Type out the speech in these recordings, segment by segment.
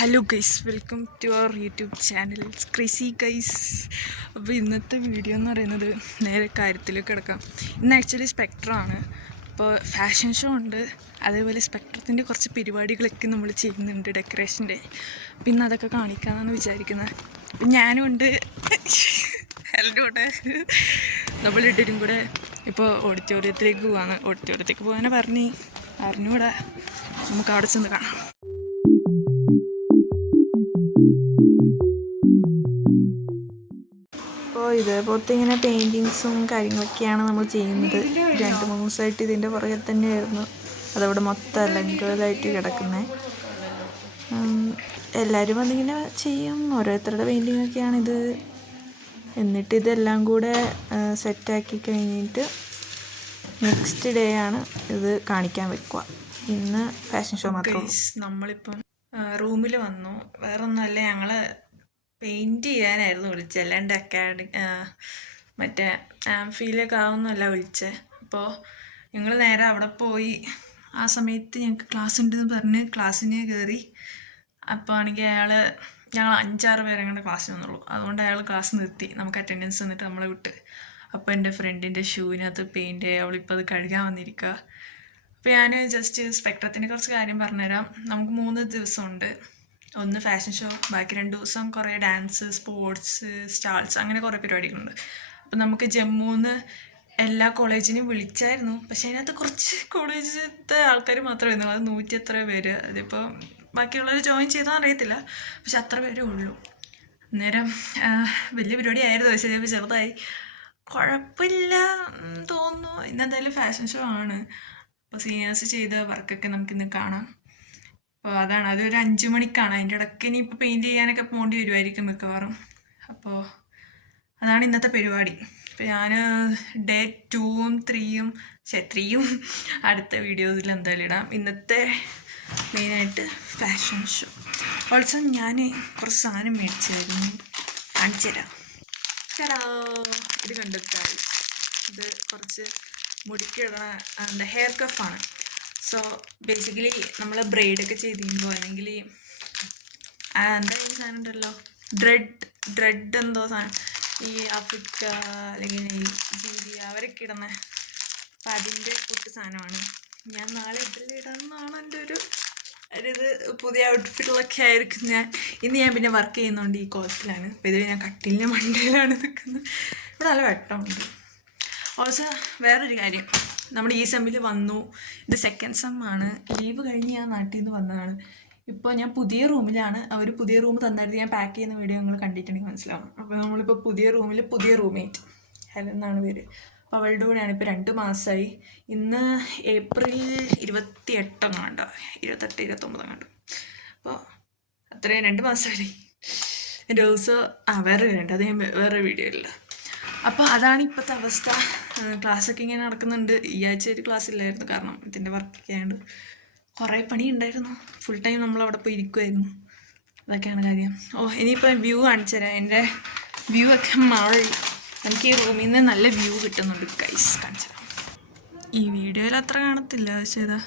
Hello guys, welcome to our YouTube channel crazy guys. അപ്പോൾ ഇന്നത്തെ video എന്ന് പറയുന്നത് നേരെ കാര്യത്തിലേക്ക് കിടക്കാം. ഇന്ന് ആക്ച്വലി സ്പെക്ട്രമാണ്. അപ്പോൾ ഫാഷൻ ഷോ ഉണ്ട്, അതേപോലെ സ്പെക്ട്രത്തിൻ്റെ കുറച്ച് പരിപാടികളൊക്കെ നമ്മൾ ചെയ്യുന്നുണ്ട്, ഡെക്കറേഷൻ്റെ. പിന്നെ അതൊക്കെ കാണിക്കാമെന്നാണ് വിചാരിക്കുന്നത്. അപ്പം ഞാനും ഉണ്ട്, എല്ലാവരും ഉണ്ട്. നമ്മളിട്ടരും കൂടെ ഇപ്പോൾ ഓഡിറ്റോറിയത്തിലേക്ക് പോവാണ്. ഓഡിറ്റോറിയത്തിലേക്ക് പോകാനെ അറിഞ്ഞുകൂടെ. നമുക്ക് അവിടെ ചെന്ന് കാണാം. അപ്പോൾ ഇതേപോലത്തെ ഇങ്ങനെ പെയിൻറ്റിങ്സും കാര്യങ്ങളൊക്കെയാണ് നമ്മൾ ചെയ്യുന്നത്. 2-3 ദിവസമായിട്ട് ഇതിൻ്റെ പുറകെ തന്നെയായിരുന്നു. അതവിടെ മൊത്തം അലങ്കോലമായിട്ട് കിടക്കുന്നത്. എല്ലാവരും വന്നിങ്ങനെ ചെയ്യും, ഓരോരുത്തരുടെ പെയിൻറ്റിങ്ങൊക്കെയാണിത്. എന്നിട്ട് ഇതെല്ലാം കൂടെ സെറ്റാക്കി കഴിഞ്ഞിട്ട് നെക്സ്റ്റ് ഡേ ആണ് ഇത് കാണിക്കാൻ വെക്കുക. ഇന്ന് ഫാഷൻ ഷോ മാത്രമേ. നമ്മളിപ്പം റൂമിൽ വന്നു. വേറൊന്നുമല്ല, ഞങ്ങൾ പെയിൻറ്റ് ചെയ്യാനായിരുന്നു വിളിച്ചത്, അല്ലാണ്ട് മറ്റേ ആംഫിയിലേക്ക് ആവുന്നല്ല വിളിച്ചത്. അപ്പോൾ ഞങ്ങൾ നേരെ അവിടെ പോയി. ആ സമയത്ത് ഞങ്ങൾക്ക് ക്ലാസ് ഉണ്ടെന്ന് പറഞ്ഞ് ക്ലാസ്സിന് കയറി. അപ്പോൾ ആണെങ്കിൽ ഞങ്ങൾ 5-6 പേരെ അങ്ങനെ ക്ലാസ്സിന് വന്നുള്ളൂ. അതുകൊണ്ട് അയാൾ ക്ലാസ് നിർത്തി, നമുക്ക് അറ്റൻഡൻസ് തന്നിട്ട് നമ്മളെ വിട്ട്. അപ്പോൾ എൻ്റെ ഫ്രണ്ടിൻ്റെ ഷൂവിനകത്ത് പെയിൻറ്റ് അവളിപ്പോൾ അത് കഴുകാൻ വന്നിരിക്കുക. അപ്പോൾ ഞാൻ ജസ്റ്റ് സ്പെക്ട്രത്തിൻ്റെ കുറച്ച് കാര്യം പറഞ്ഞുതരാം. നമുക്ക് 3 ദിവസമുണ്ട്. ഒന്ന് ഫാഷൻ ഷോ, ബാക്കി 2 ദിവസം കുറേ ഡാൻസ്, സ്പോർട്സ്, സ്റ്റാൾസ്, അങ്ങനെ കുറേ പരിപാടികളുണ്ട്. അപ്പം നമുക്ക് ജമ്മുന്ന് എല്ലാ കോളേജിനും വിളിച്ചായിരുന്നു. പക്ഷേ അതിനകത്ത് കുറച്ച് കോളേജിലത്തെ ആൾക്കാർ മാത്രമേ വരുന്നുള്ളൂ. അത് 100 എത്ര പേര്. അതിപ്പോൾ ബാക്കിയുള്ളവർ ജോയിൻ ചെയ്താൽ അറിയത്തില്ല, പക്ഷെ അത്ര പേരേ ഉള്ളൂ. അന്നേരം വലിയ പരിപാടിയായിരുന്നു, പക്ഷേ ഇപ്പോൾ ചെറുതായി. കുഴപ്പമില്ല തോന്നുന്നു. ഇന്നെന്തായാലും ഫാഷൻ ഷോ ആണ്. അപ്പോൾ സീനിയേഴ്സ് ചെയ്ത വർക്കൊക്കെ നമുക്കിന്ന് കാണാം. അപ്പോൾ അതാണ്, അതൊരു 5 മണിക്കാണ്. അതിൻ്റെ ഇടയ്ക്ക് ഇനിയിപ്പോൾ പെയിൻറ്റ് ചെയ്യാനൊക്കെ പോകേണ്ടി വരുമായിരിക്കും മിക്കവാറും. അപ്പോൾ അതാണ് ഇന്നത്തെ പരിപാടി. അപ്പോൾ ഞാൻ ഡേ 2ഉം 3യും അടുത്ത വീഡിയോസിൽ എന്തായാലും ഇടാം. ഇന്നത്തെ മെയിനായിട്ട് ഫാഷൻ ഷോ. ഓൾസോ ഞാൻ കുറച്ച് സാധനം മേടിച്ചായിരുന്നു, കാണിച്ചു തരാം. ചേടാ, ഇത് കണ്ടെത്താൽ ഇത് കുറച്ച് മുടിക്കിടണ ഹെയർ കഫാണ്. സോ ബേസിക്കലി നമ്മൾ ബ്രെയ്ഡൊക്കെ ചെയ്ത് കഴിയുമ്പോൾ, അല്ലെങ്കിൽ എന്താ ഈ സാധനം ഉണ്ടല്ലോ, ഡ്രെഡ് എന്തോ സാധനം, ഈ ആഫ്രിക്ക അല്ലെങ്കിൽ നൈജീരിയ അവരൊക്കെ ഇടുന്നത്. അപ്പം അതിൻ്റെ കൂട്ട് സാധനമാണ്. ഞാൻ നാളെ ഇതിൽ ഇടാമെന്നാണ് എൻ്റെ ഒരു ഇത്. പുതിയ ഔട്ട്ഫിറ്റിലൊക്കെ ആയിരിക്കും ഇന്ന് ഞാൻ പിന്നെ വർക്ക് ചെയ്യുന്നതുകൊണ്ട് ഈ കോളത്തിലാണ്. അപ്പോൾ ഇതിൽ ഞാൻ കട്ടിലിൻ്റെ മണ്ടയിലാണ് നിൽക്കുന്നത്. ഇവിടെ നല്ല വെട്ടമുണ്ട്. ഓൾസോ വേറൊരു കാര്യം, നമ്മൾ ഈ സെമ്മിൽ വന്നു. ഇത് 2nd സെമ്മാണ്. ലീവ് കഴിഞ്ഞ് ഞാൻ നാട്ടിൽ നിന്ന് വന്നതാണ്. ഇപ്പോൾ ഞാൻ പുതിയ റൂമിലാണ്. അവർ പുതിയ റൂം തന്നായിരുന്നു. ഞാൻ പാക്ക് ചെയ്യുന്ന വീഡിയോ നിങ്ങൾ കണ്ടിട്ടുണ്ടെങ്കിൽ മനസ്സിലാവും. അപ്പോൾ നമ്മളിപ്പോൾ പുതിയ റൂമിൽ പുതിയ റൂംമേറ്റ് ഹെലൻ എന്നാണ് പേര്. അപ്പോൾ അവളുടെ കൂടെയാണ് ഇപ്പോൾ 2 മാസമായി. ഇന്ന് ഏപ്രിൽ 28 കണ്ടോ, 28-29 കണ്ടു. അപ്പോൾ അത്രയും 2 മാസമായി. എൻ്റെ ദിവസം വേറെ കാര്യമുണ്ട്, അത് ഞാൻ വേറെ വീഡിയോയില്ല. അപ്പോൾ അതാണ് ഇപ്പോഴത്തെ അവസ്ഥ. ക്ലാസ്സൊക്കെ ഇങ്ങനെ നടക്കുന്നുണ്ട്. ഈ ആഴ്ച ഒരു ക്ലാസ് ഇല്ലായിരുന്നു, കാരണം ഇതിൻ്റെ വർക്കൊക്കെ ആയതുകൊണ്ട് കുറേ പണി ഉണ്ടായിരുന്നു. ഫുൾ ടൈം നമ്മളവിടെ പോയി ഇരിക്കുമായിരുന്നു. അതൊക്കെയാണ് കാര്യം. ഇനിയിപ്പോൾ വ്യൂ കാണിച്ചു തരാം. എൻ്റെ വ്യൂ ഒക്കെ മാറി. എനിക്ക് ഈ റൂമിൽ നിന്ന് നല്ല വ്യൂ കിട്ടുന്നുണ്ട് ഗൈസ്, കാണിച്ചു തരാം. ഈ വീഡിയോയിൽ അത്ര കാണത്തില്ല, പക്ഷേ ഇതാ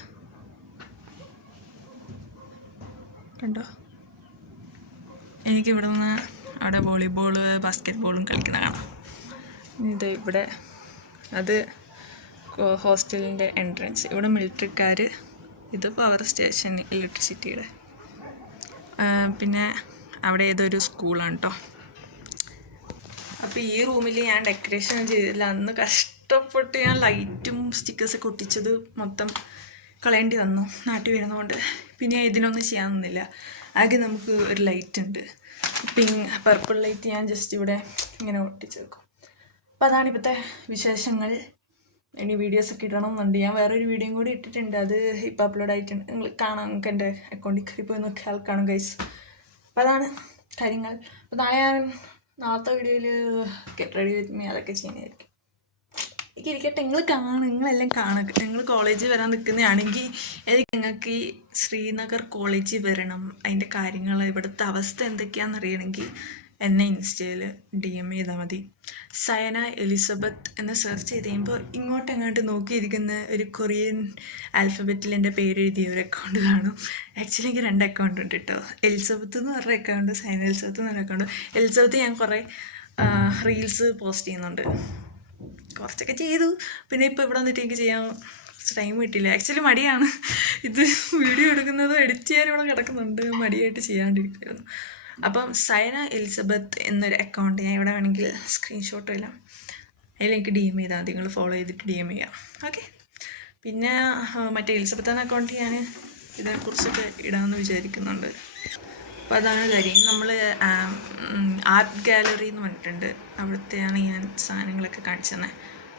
കണ്ടോ, എനിക്കിവിടെ നിന്ന് അവിടെ വോളിബോൾ, ബാസ്കറ്റ് ബോളും കളിക്കുന്ന കാണാം. ഇത് ഇവിടെ അത് ഹോസ്റ്റലിൻ്റെ എൻട്രൻസ്. ഇവിടെ മിലിറ്ററിക്കാർ. ഇത് പവർ സ്റ്റേഷൻ, ഇലക്ട്രിസിറ്റിയുടെ. പിന്നെ അവിടെ ഏതൊരു സ്കൂളാണ് കേട്ടോ. അപ്പോൾ ഈ റൂമിൽ ഞാൻ ഡെക്കറേഷൻ ചെയ്തില്ല. അന്ന് കഷ്ടപ്പെട്ട് ഞാൻ ലൈറ്റും സ്റ്റിക്കേഴ്സൊക്കെ ഒട്ടിച്ചത് മൊത്തം കളയേണ്ടി വന്നു നാട്ടിൽ വരുന്നതുകൊണ്ട്. പിന്നെ ഇതിനൊന്നും ചെയ്യാൻ നിന്നില്ല. ആകെ നമുക്ക് ഒരു ലൈറ്റ് ഉണ്ട്, പർപ്പിൾ ലൈറ്റ്. ഞാൻ ജസ്റ്റ് ഇവിടെ ഇങ്ങനെ ഒട്ടിച്ച് വെക്കും. അപ്പോൾ അതാണ് ഇപ്പോഴത്തെ വിശേഷങ്ങൾ. ഇനി വീഡിയോസൊക്കെ ഇടണമെന്നുണ്ട്. ഞാൻ വേറൊരു വീഡിയോയും കൂടി ഇട്ടിട്ടുണ്ട്, അത് ഇപ്പോൾ അപ്ലോഡ് ആയിട്ടുണ്ട്. നിങ്ങൾ കാണാം, നിങ്ങൾക്ക് എൻ്റെ അക്കൗണ്ടിൽ കയറി പോയി നോക്കിയാൽ കാണും ഗൈസ്. അപ്പോൾ അതാണ് കാര്യങ്ങൾ. അപ്പോൾ നാളത്തെ വീഡിയോയിൽ ഗെറ്റ് റെഡി വിത്ത് മീ അതൊക്കെ ചെയ്യുന്നതായിരിക്കും. എനിക്ക് ഇരിക്കട്ടെ, നിങ്ങളെല്ലാം കാണുക. നിങ്ങൾ കോളേജിൽ വരാൻ നിൽക്കുന്നതാണെങ്കിൽ നിങ്ങൾക്ക് ഈ ശ്രീനഗർ കോളേജിൽ വരണം. അതിൻ്റെ കാര്യങ്ങൾ, ഇവിടുത്തെ അവസ്ഥ എന്തൊക്കെയാണെന്ന് അറിയണമെങ്കിൽ എന്നെ ഇൻസ്റ്റയിൽ DM ചെയ്താൽ മതി. സയന എലിസബത്ത് എന്ന് സെർച്ച് ചെയ്ത് കഴിയുമ്പോൾ ഇങ്ങോട്ടെങ്ങോട്ട് നോക്കിയിരിക്കുന്ന ഒരു കൊറിയൻ ആൽഫബറ്റിൽ എൻ്റെ പേര് എഴുതിയ ഒരു അക്കൗണ്ട് കാണും. ആക്ച്വലി എനിക്ക് 2 അക്കൗണ്ട് ഉണ്ട് കേട്ടോ. എലിസബത്ത് എന്ന് പറഞ്ഞ അക്കൗണ്ട്, സയന എലിസബത്ത് എന്ന് പറഞ്ഞ അക്കൗണ്ട്. എലിസബത്ത് ഞാൻ കുറേ റീൽസ് പോസ്റ്റ് ചെയ്യുന്നുണ്ട്, കുറച്ചൊക്കെ ചെയ്തു. പിന്നെ ഇപ്പോൾ ഇവിടെ വന്നിട്ട് എനിക്ക് ചെയ്യാൻ ടൈം കിട്ടില്ല. ആക്ച്വലി മടിയാണ്, ഇത് വീഡിയോ എടുക്കുന്നതും എഡിറ്റ് ചെയ്യാനും ഇവിടെ കിടക്കുന്നുണ്ട്, മടിയായിട്ട് ചെയ്യാണ്ടിരിക്കുമായിരുന്നു. അപ്പം സയന എലിസബത്ത് എന്നൊരു അക്കൗണ്ട് ഞാൻ ഇവിടെ വേണമെങ്കിൽ സ്ക്രീൻഷോട്ട് എല്ലാം അതിലേക്ക് DM ചെയ്താൽ മതി. നിങ്ങൾ ഫോളോ ചെയ്തിട്ട് DM ചെയ്യാം. ഓക്കെ. പിന്നെ മറ്റേ എലിസബത്ത് എന്ന അക്കൗണ്ട് ഞാൻ ഇതിനെക്കുറിച്ചൊക്കെ ഇടാമെന്ന് വിചാരിക്കുന്നുണ്ട്. അപ്പോൾ അതാണ് കാര്യം. നമ്മൾ ആർട്ട് ഗാലറി എന്ന് പറഞ്ഞിട്ടുണ്ട്, അവിടുത്തെയാണ് ഞാൻ സാധനങ്ങളൊക്കെ കാണിച്ചു തന്നെ.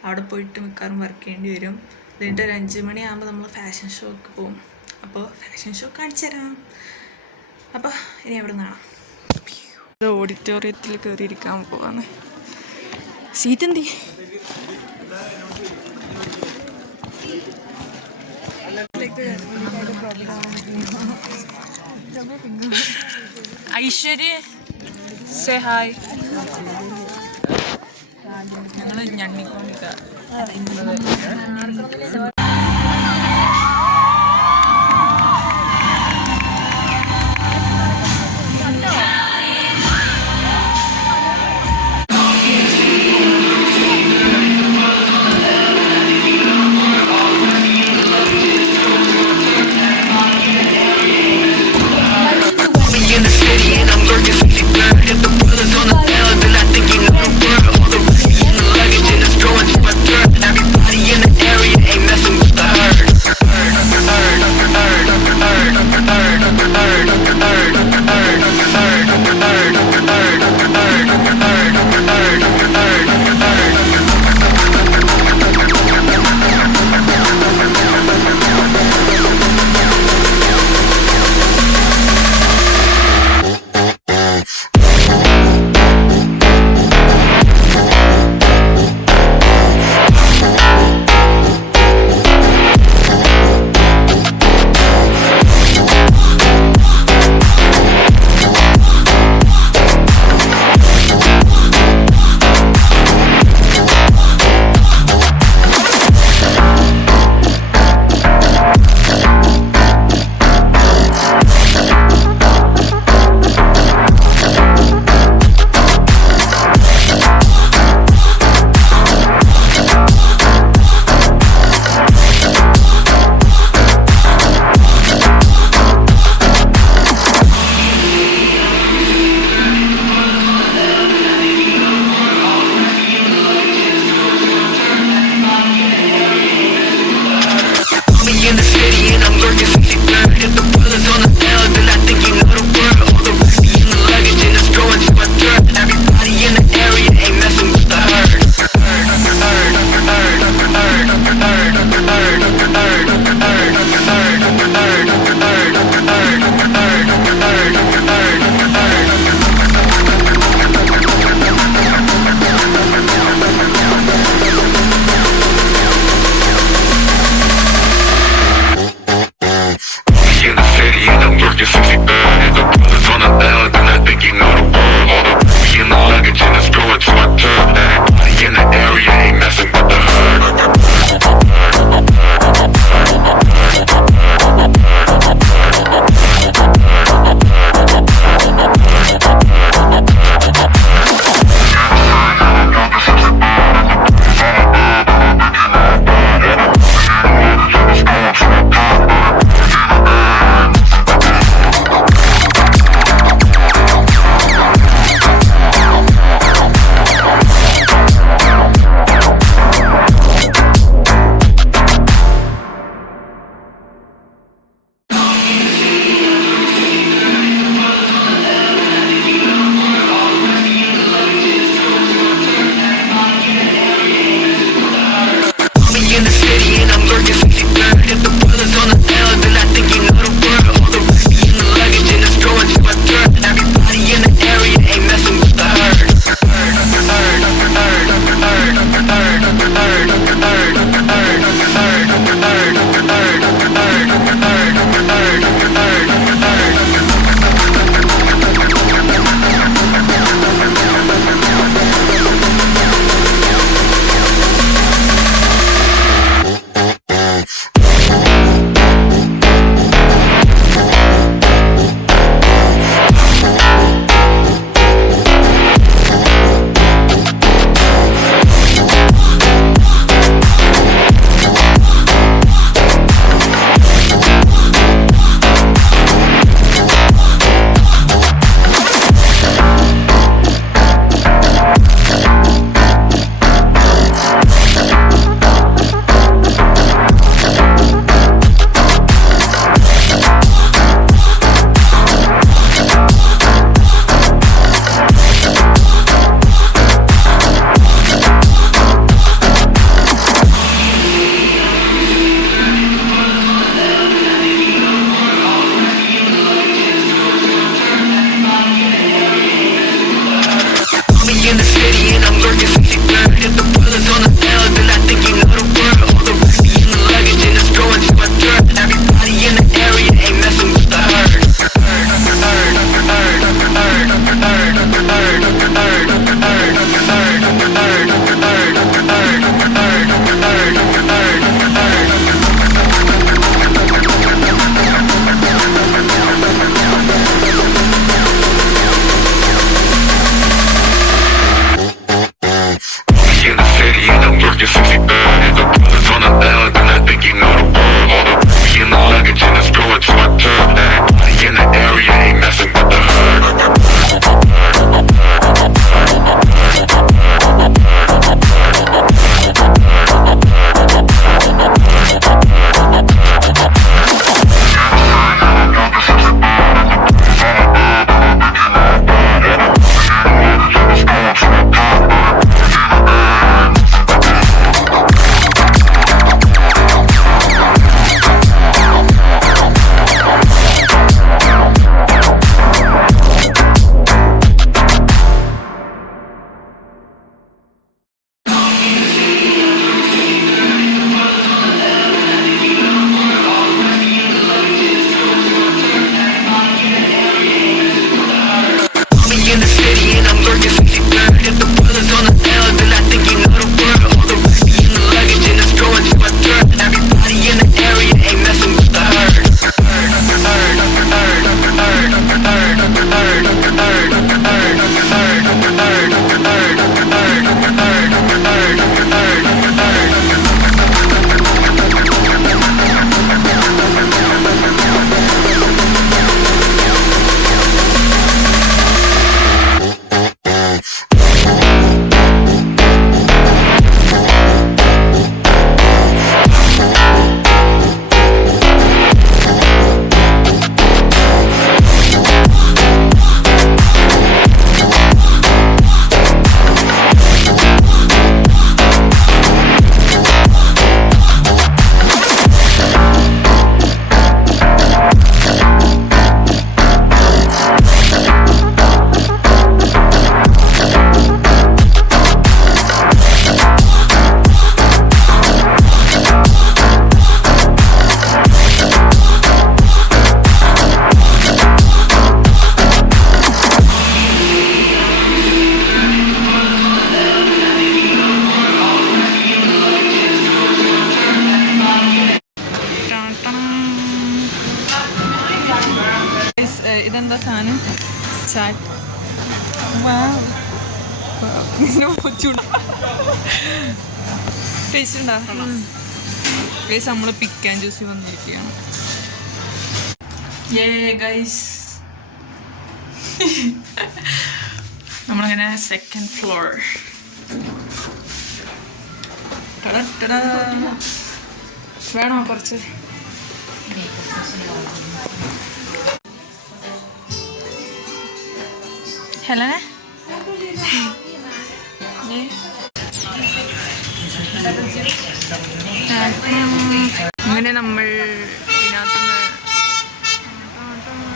അവിടെ പോയിട്ട് മിക്കവാറും വർക്ക് ചെയ്യേണ്ടി വരും. എന്നിട്ട് ഒരു 5 മണിയാകുമ്പോൾ നമ്മൾ ഫാഷൻ ഷോക്ക് പോകും. അപ്പോൾ ഫാഷൻ ഷോ കാണിച്ചു തരാം. അപ്പോൾ ഇനി അവിടെ നിന്നാണ് ഓഡിറ്റോറിയത്തിൽ കയറിയിരിക്കാൻ പോവാണ്. സീറ്റ് എന്തി ഐശ്വര്യ സേ ഹായ്. ഞങ്ങൾ ഞണ്ണിക്കൊണ്ടിരിക്കുക. Everybody in the area ain't messing ഇതെന്താ സാധനം? ചാറ്റ്. ടേസ്റ്റ് ഉണ്ടോ? ഗൈസ് നമ്മൾ പിക്ക് ആൻഡ് ജ്യൂസ് വന്നിരിക്കുകയാണ്. ഗൈസ് നമ്മളങ്ങനെ സെക്കൻഡ് ഫ്ലോർ. വേണോ കുറച്ച്? ഹെലനെ അങ്ങനെ നമ്മൾ ഇതിനകത്തുനിന്ന്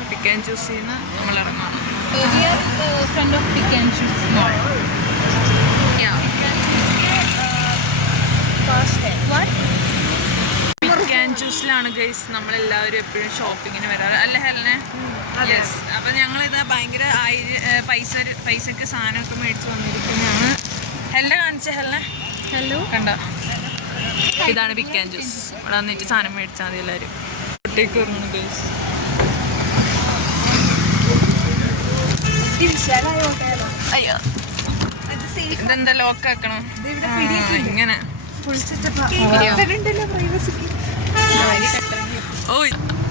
പിക്ക് ആൻഡ് ചൂസ് ചെയ്യുന്ന നമ്മൾ ഇറങ്ങാം. പിക്ക് ആൻഡ് ചൂസിലാണ് ഗൈസ് നമ്മളെല്ലാവരും എപ്പോഴും ഷോപ്പിങ്ങിന് വരാറ്, അല്ലേ ഹെലനെ? യെസ്. അപ്പം ഞങ്ങളിത് ഭയങ്കര പൈസക്ക് സാധനമൊക്കെ മേടിച്ച് വന്നിരിക്കുന്നതാണ്. ഹെല്ല കാണിച്ച ഹെല്ലെ ഹലോ കണ്ട, ഇതാണ് പിക്ക് ആൻഡ് ജ്യൂസ്. ഇവിടെ വന്നിട്ട് സാധനം മേടിച്ചാൽ മതി എല്ലാവരും. ഒട്ടേക്ക് വരണം ഗൈസ്. അയ്യോ ഇതെന്താ ലോക്ക് ആക്കണം ഇങ്ങനെ. ഓ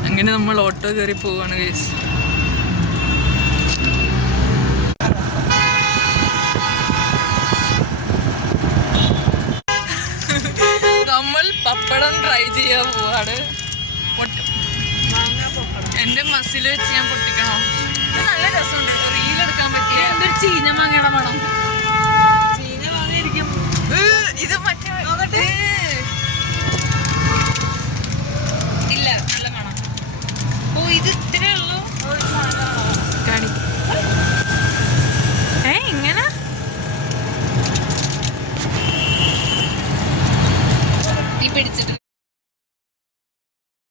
അങ്ങനെ നമ്മൾ ഓട്ടോ കയറി പോവാണ് ഗൈസ്. നമ്മൾ പപ്പടം ട്രൈ ചെയ്യാൻ പോവാണ്. എൻ്റെ മസിൽ വെച്ച് ഞാൻ പൊട്ടിക്കണോ? ഇത് നല്ല രസമുണ്ട്, റീലെടുക്കാൻ പറ്റിയ. എന്തൊരു ചീഞ്ഞ മാങ്ങയുടെ മണം. ചീഞ്ഞ മാങ്ങ ഇരിക്കും. ഇത് മറ്റേ